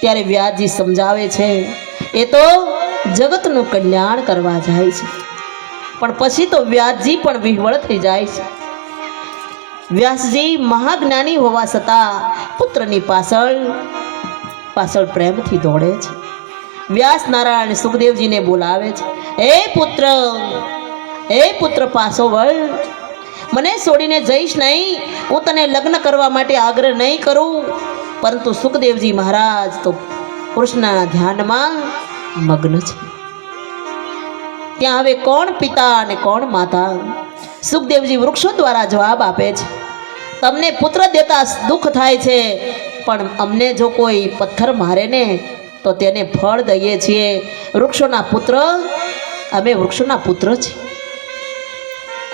ત્યારે વ્યાસજી સમજાવે છે એ તો જગતનું કલ્યાણ કરવા જાય છે, પણ પછી તો વ્યાસજી પણ વિહવળ થઈ જાય છે. વ્યાસજી મહાજ્ઞાની હોવા છતાં પુત્રની પાછળ પ્રેમથી દોડે છે. વ્યાસ નારાયણ સુખદેવજીને બોલાવે છે, હે પુત્ર પાછો વળ, મને છોડીને જઈશ નહીં. હું તને લગ્ન કરવા માટે આગ્રહ નહીં કરું, પરંતુ સુખદેવજી મહારાજ તો કૃષ્ણના ધ્યાનમાં મગ્ન છે. ત્યાં હવે કોણ પિતા અને કોણ માતા? સુખદેવજી વૃક્ષો દ્વારા જવાબ આપે છે, તમને પુત્ર દેતા દુઃખ થાય છે, પણ અમને જો કોઈ પથ્થર મારે ને તો તેને ફળ દઈએ છીએ. વૃક્ષોના પુત્ર, અમે વૃક્ષોના પુત્ર છીએ,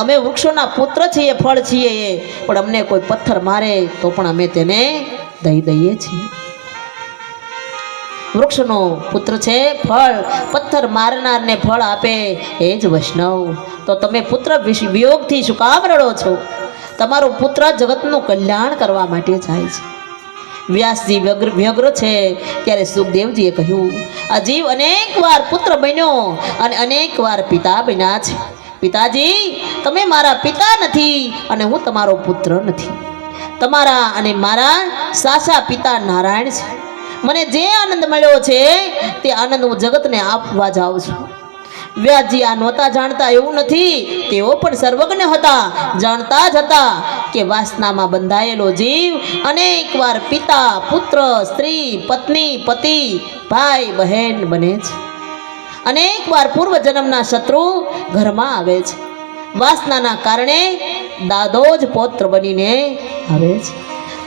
અમે વૃક્ષોના પુત્ર છીએ, ફળ છીએ, પણ અમને કોઈ પથ્થર મારે તો પણ અમે તેને દઈ દઈએ છીએ. વૃક્ષનો પુત્ર છે ફળ, પથ્થર મારનારને ફળ આપે એ જ વૈષ્ણવ. તો તમે પુત્ર વિયોગથી શું કામ રડો છો? તમારો પુત્ર જગતનું કલ્યાણ કરવા માટે જાય છે. વ્યાસજી વ્યગ્ર છે ત્યારે સુખદેવજીએ કહ્યું, આ જીવ અનેક વાર પુત્ર બન્યો અને અનેક વાર પિતા બન્યા છે. પિતાજી, તમે મારા પિતા નથી અને હું તમારો પુત્ર નથી. તમારા અને મારા સાચા પિતા નારાયણ છે. મને જે આનંદ મળ્યો છે તે આનંદ હું જગતને આપવા જાઉં છું. વ્યાસજી આ નહોતા જાણતા એવું નથી, તેઓ પણ સર્વજ્ઞ હતા, જાણતા જ હતા કે વાસનામાં બંધાયેલો જીવ અનેક વાર પિતા, પુત્ર, સ્ત્રી, પત્ની, પતિ, ભાઈ, બહેન બને છે. અનેક વાર પૂર્વ જન્મના શત્રુ ઘરમાં આવે છે. વાસનાના કારણે દાદો જ પૌત્ર બનીને આવે છે.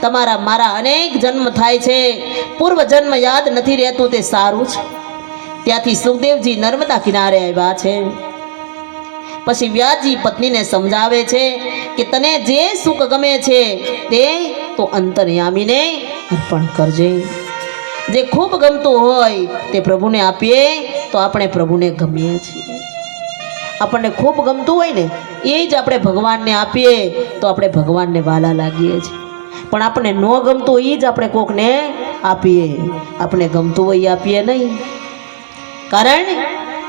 તમારા મારા અનેક જન્મ થાય છે, પૂર્વ જન્મ યાદ નથી રહેતું તે સારું છે. ત્યાંથી સુખદેવજી નર્મદા કિનારે આવ્યા છે. પછી વ્યાસજી પત્નીને સમજાવે છે કે તને જે સુખ ગમે છે તે તો અંતર્યામીને અર્પણ કરજે. જે ખૂબ ગમતું હોય તે પ્રભુને આપીએ તો આપણે પ્રભુને ગમીએ છીએ. આપણને ખૂબ ગમતું હોય ને એ જ આપણે ભગવાનને આપીએ તો આપણે ભગવાનને વાલા લાગીએ છીએ. પણ આપણે ન ગમતું હોય એ જ આપણે કોકને આપીએ, આપણે ગમતું હોય એ આપીએ નહીં. કારણ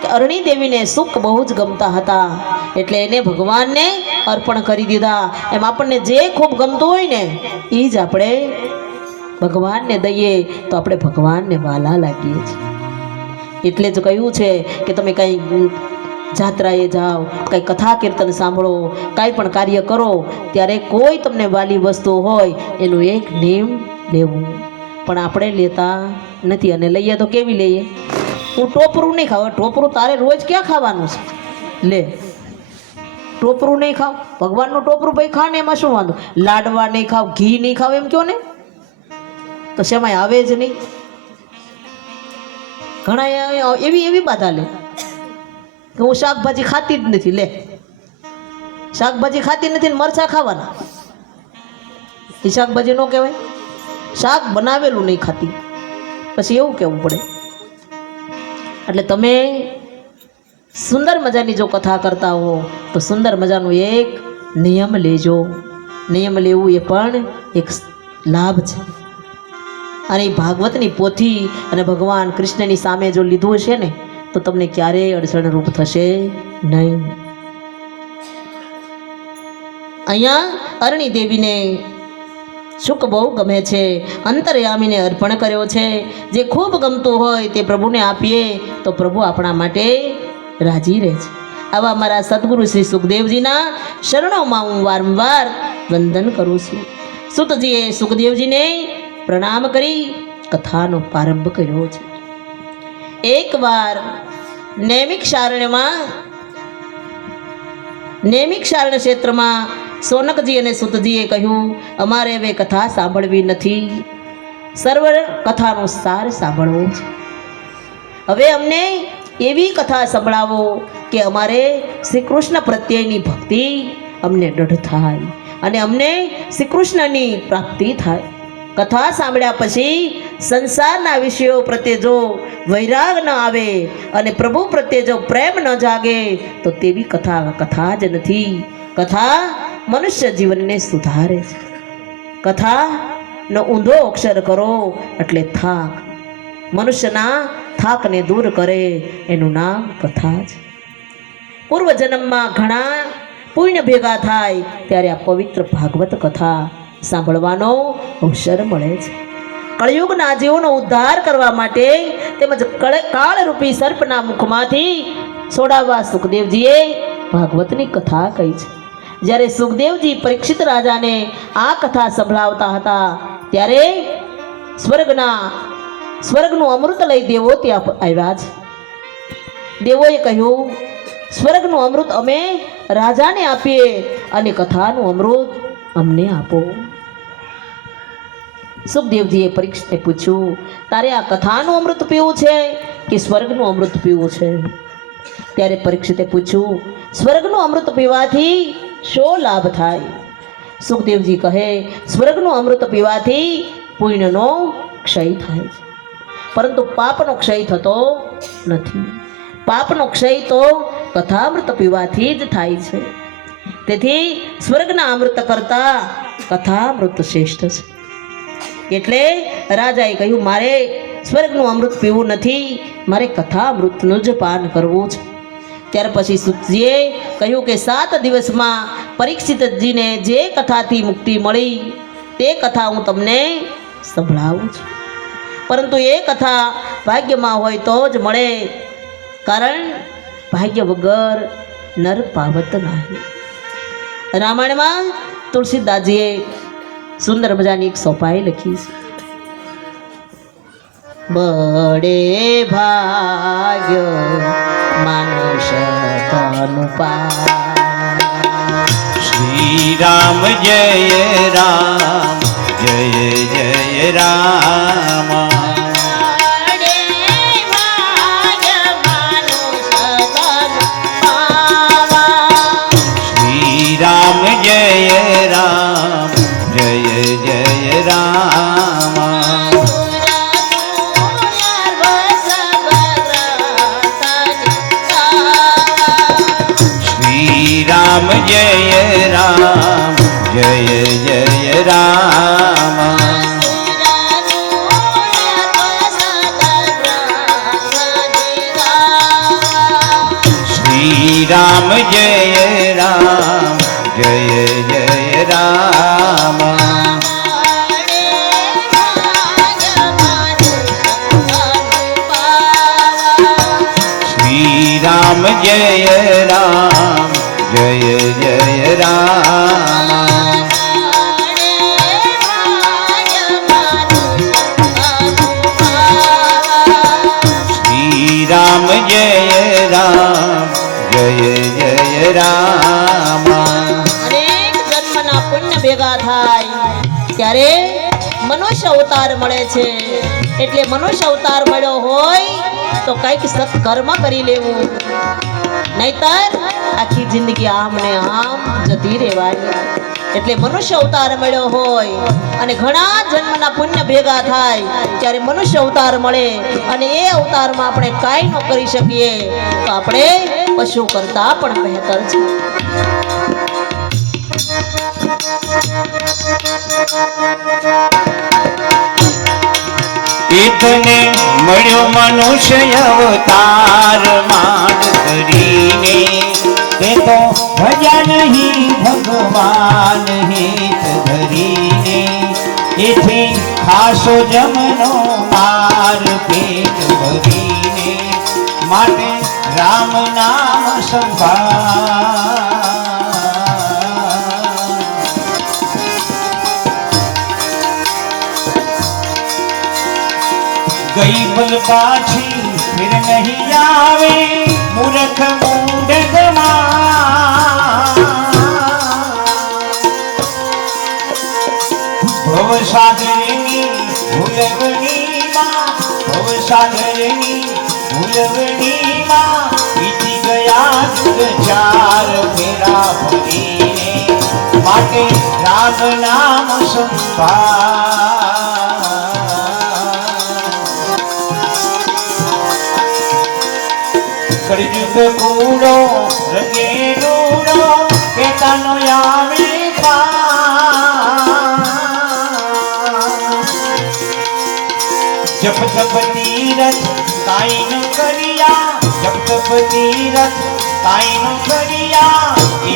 કે અરણી દેવીને સુખ બહુ જ ગમતા હતા એટલે એને ભગવાનને અર્પણ કરી દીધા. એમ આપણને જે ખૂબ ગમતું હોય ને એ જ આપણે ભગવાનને દઈએ તો આપણે ભગવાનને વાલા લાગીએ છીએ. એટલે જ કહ્યું છે કે તમે કંઈ જાત્રાએ જાઓ, કંઈ કથા કીર્તન સાંભળો, કાંઈ પણ કાર્ય કરો ત્યારે કોઈ તમને વાલી વસ્તુ હોય એનું એક નિયમ લેવું. પણ આપણે લેતા નથી, અને લઈએ તો કેવી લઈએ? હું ટોપરું નહીં ખાવ. ટોપરું તારે રોજ ક્યાં ખાવાનું છે? લે, ટોપરું નહીં ખાવ, ભગવાનનું ટોપરું ભાઈ ખા ને, એમાં શું વાંધો? લાડવા નહીં ખાવ, ઘી નહીં ખાવ એમ કહો ને તો શેમાંય આવે જ નહીં. ઘણા એવી બાધા લે કે હું શાકભાજી ખાતી જ નથી. લે, શાકભાજી ખાતી નથી ને મરચાં ખાવાના, એ શાકભાજી ન કહેવાય. શાક બનાવેલું નહીં ખાતી, પછી એવું કહેવું પડે. એટલે તમે સુંદર મજાની જો કથા કરતા હો તો સુંદર મજાનું એક નિયમ લેજો. નિયમ લેવું એ પણ એક લાભ છે. અને ભાગવતની પોથી અને ભગવાન કૃષ્ણની સામે જો લીધું હશે ને તો તમને ક્યારેય અડચણરૂપ થશે નહીં. અહીંયા અરણી દેવીને સુખ બહુ ગમે છે, અંતર્યામીને અર્પણ કર્યો છે. જે ખૂબ ગમતું હોય તે પ્રભુને આપીએ તો પ્રભુ આપણા માટે રાજી રહે છે. આવા મારા સદગુરુ શ્રી સુખદેવજીના શરણોમાં હું વારંવાર વંદન કરું છું. સુતજીએ સુખદેવજીને પ્રણામ કરી કથાનો પ્રારંભ કર્યો છે. એકવાર નૈમિષારણ્ય ક્ષેત્રમાં સોનકજી અને સુતજીએ કહ્યું, અમારે હવે કથા સાંભળવી નથી, સર્વ કથાનો સાર સાંભળવો છે. હવે અમને એવી કથા સંભળાવો કે અમારે શ્રી કૃષ્ણ પ્રત્યેની ભક્તિ અમને દૃઢ થાય અને અમને શ્રી કૃષ્ણની પ્રાપ્તિ થાય. કથા સાંભળ્યા પછી સંસારના વિષયો પ્રત્યે જો વૈરાગ ન આવે અને પ્રભુ પ્રત્યે જો પ્રેમ ન જાગે તો તેવી કથા જ નથી. કથા મનુષ્ય જીવનને સુધારે છે. કથા નો ઊંધો અક્ષર કરો એટલે થાક. મનુષ્યના થાકને દૂર કરે એનું નામ કથા છે. પૂર્વ જન્મમાં ઘણા પુણ્ય ભેગા થાય ત્યારે આ પવિત્ર ભાગવત કથા સાંભળવાનો અવસર મળે છે. કળયુગના જીવોનો ઉદ્ધાર કરવા માટે તેમજ કાળરૂપી સર્પના મુખમાંથી છોડાવવા સુખદેવજીએ ભાગવતની કથા કહી છે. જ્યારે સુખદેવજી પરીક્ષિત રાજાને આ કથા સંભળાવતા હતા ત્યારે સ્વર્ગનું અમૃત લઈ દેવો ત્યાં આવ્યા છે. દેવોએ કહ્યું, સ્વર્ગનું અમૃત અમે રાજાને આપીએ અને કથાનું અમૃત અમને આપો. સુખદેવજીએ પરીક્ષિતને પૂછ્યું, તારે આ કથાનું અમૃત પીવું છે કે સ્વર્ગનું અમૃત પીવું છે? ત્યારે પરીક્ષિતે પૂછ્યું, સ્વર્ગનું અમૃત પીવાથી શો લાભ થાય? સુખદેવજી કહે, સ્વર્ગનું અમૃત પીવાથી પુણ્યનો ક્ષય થાય છે, પરંતુ પાપનો ક્ષય થતો નથી. પાપનો ક્ષય તો કથામૃત પીવાથી જ થાય છે. તેથી સ્વર્ગના અમૃત કરતા કથામૃત શ્રેષ્ઠ છે. એટલે રાજાએ કહ્યું, મારે સ્વર્ગનું અમૃત પીવું નથી, મારે કથામૃતનું જ પાન કરવું છે. ત્યાર પછી સુતજીએ કહ્યું કે 7 દિવસમાં પરીક્ષિતજીને જે કથાથી મુક્તિ મળી તે કથા હું તમને સંભળાવું છું. પરંતુ એ કથા ભાગ્યમાં હોય તો જ મળે, કારણ ભાગ્ય વગર નર પાવત નહીં. રામાયણમાં તુલસીદાસજીએ સુંદર મજાની એક સોપાઈ લખી છે. બડે ભાગ્ય માનુષ તનુ પાય. શ્રી રામ જય રામ જય જય રામ. રામ જય રામ જય જય રામ. શ્રી રામ જય રામ જય જય રામ. શ્રી રામ જય રામ જય જય રામ. શ્રી રામ જય રામ જય જય રામ. શ્રી રામ જય રામ જય જય રામ. ભેગા થાય ત્યારે મનુષ્ય અવતાર મળે છે. એટલે મનુષ્ય અવતાર મળ્યો હોય તો કંઈક સત્કર્મ કરી લેવું, નહીતર આખી જિંદગી આમ ને આમ જતી રહેવાની. એટલે મનુષ્ય અવતાર મળ્યો હોય અને ઘણા જન્મના પુણ્ય ભેગા થાય ત્યારે મનુષ્ય અવતાર મળે અને એ અવતારમાં આપણે કાંઈ ન કરી શકીએ તો આપણે પશુ કરતા પણ બહેતર છે. ઇતને મળ્યો મનુષ્ય અવતાર માંડ કરીને, તે તો ભજ્યા નહીં ભગવાન હિત ધરીને. એથી ખાસો જમનો માર પેટ ભરીને, માટે રામ નામ સંભાળ. ગઈ પલ પાછી ફિર નહીં આવે, મૂર્ખ મૂઢ ગમા. ભવસાગરની ભૂલવણીમાં, ભવસાગરની ભૂલવણીમાં વીતી ગયા યુગ 4 ફેરા ફરીને, માટે રામ નામ સંભાળ. કળયુગ કૂડો રંગે ડૂડો કેતાનો આવે પાર. જપ તપ તીરથ કાઈ ન કર્યા જપ તપ તીરથ કાઈ ન કર્યા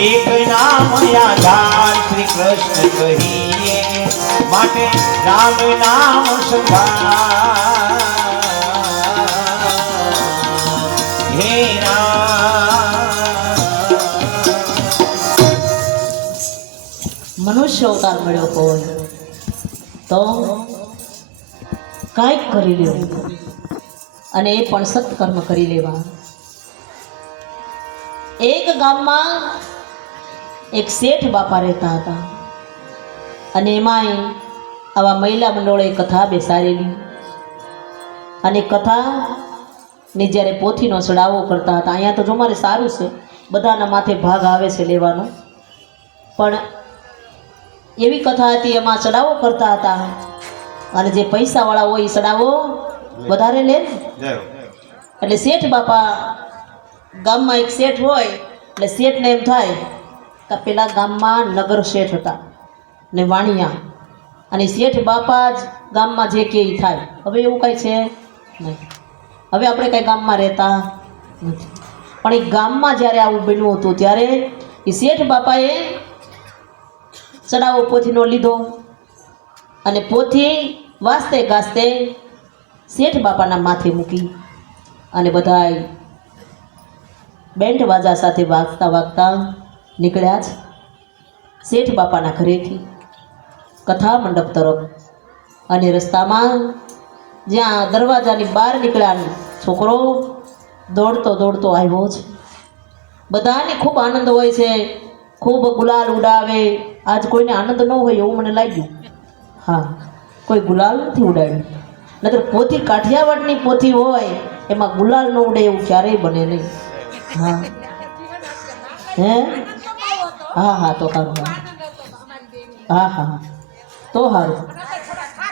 એક નામ આધાર શ્રી કૃષ્ણ કહીએ માટે રામ નામ સંભાળ હે રામ મનુષ્ય અવતાર મળ્યો હોય તો કાંઈક કરી લેવું અને એ પણ સત્કર્મ કરી લેવા. એક ગામમાં એક શેઠ બાપા રહેતા હતા અને એમાંય આવા મહિલા મંડળોએ કથા બેસાડેલી અને કથાને જ્યારે પોથીનો ચડાવો કરતા હતા. અહીંયા તો જો મારે સારું છે, બધાના માથે ભાગ આવે છે લેવાનો, પણ એવી કથા હતી એમાં ચડાવો કરતા હતા અને જે પૈસાવાળા હોય એ ચડાવો વધારે લે. એટલે શેઠ બાપા, ગામમાં એક શેઠ હોય એટલે શેઠને એમ થાય કે પેલા ગામમાં નગર શેઠ હતા ને વાણિયા, અને શેઠ બાપા જ ગામમાં જે કે એ થાય. હવે એવું કાંઈ છે નહીં, હવે આપણે કાંઈ ગામમાં રહેતા નથી, પણ એ ગામમાં જ્યારે આવું બન્યું હતું ત્યારે એ શેઠ બાપાએ ચડાવો પોથીનો લીધો અને પોથી વાસ્તે ગાસ્તે શેઠ બાપાના માથે મૂકી અને બધાય બેન્ડ બાજા સાથે વાગતા વાગતા નીકળ્યા જ શેઠ બાપાના ઘરેથી કથા મંડપ તરફ. અને રસ્તામાં જ્યાં દરવાજાની બહાર નીકળ્યા છોકરો દોડતો દોડતો આવ્યો છે. બધાને ખૂબ આનંદ હોય છે, ખૂબ ગુલાલ ઉડાવે. આજ કોઈને આનંદ ન હોય એવું મને લાગ્યું. હા, કોઈ ગુલાલ નથી ઉડાડ્યું, નહીતર પોથી કાઠિયાવાડની પોથી હોય એમાં ગુલાલ ન ઉડે એવું ક્યારેય બને નહીં. હા હે હા હા તો સારું. હા હા તો સારું.